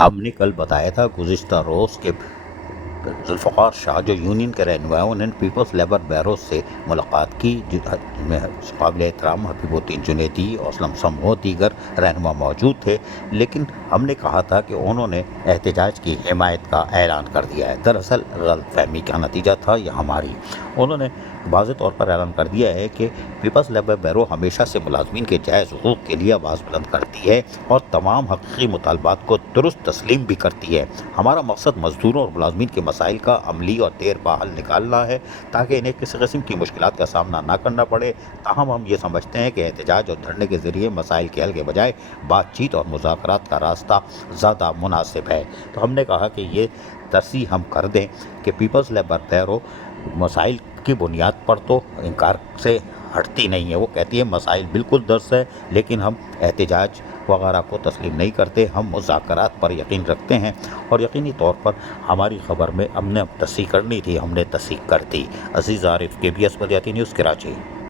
ہم نے کل بتایا تھا گزشتہ روز کے ذوالفقار شاہ جو یونین کے رہنما ہیں، انہوں نے پیپلز لیبر بیرو سے ملاقات کی، جن میں قابل احترام حبیب الدین جنیدی، اسلم سمو، دیگر رہنما موجود تھے، لیکن ہم نے کہا تھا کہ انہوں نے احتجاج کی حمایت کا اعلان کر دیا ہے۔ دراصل غلط فہمی کا نتیجہ تھا یہ ہماری۔ انہوں نے واضح طور پر اعلان کر دیا ہے کہ پیپلز لیبر بیرو ہمیشہ سے ملازمین کے جائز حقوق کے لیے آواز بلند کرتی ہے اور تمام حقیقی مطالبات کو درست تسلیم بھی کرتی ہے۔ ہمارا مقصد مزدوروں اور ملازمین کے مسائل کا عملی اور دیر پا حل نکالنا ہے تاکہ انہیں کسی قسم کی مشکلات کا سامنا نہ کرنا پڑے۔ تاہم ہم یہ سمجھتے ہیں کہ احتجاج اور دھرنے کے ذریعے مسائل کے حل کے بجائے بات چیت اور مذاکرات کا راستہ زیادہ مناسب ہے۔ تو ہم نے کہا کہ یہ ترجیح ہم کر دیں کہ پیپلز لیبر بیرو مسائل کی بنیاد پر تو انکار سے ہٹتی نہیں ہے، وہ کہتی ہے مسائل بالکل درست ہے، لیکن ہم احتجاج وغیرہ کو تسلیم نہیں کرتے، ہم مذاکرات پر یقین رکھتے ہیں، اور یقینی طور پر ہماری خبر میں ہم نے تصحیح کرنی تھی، ہم نے تصحیح کر دی۔ عزیز عارف، KBS بلدیاتی نیوز، کراچی۔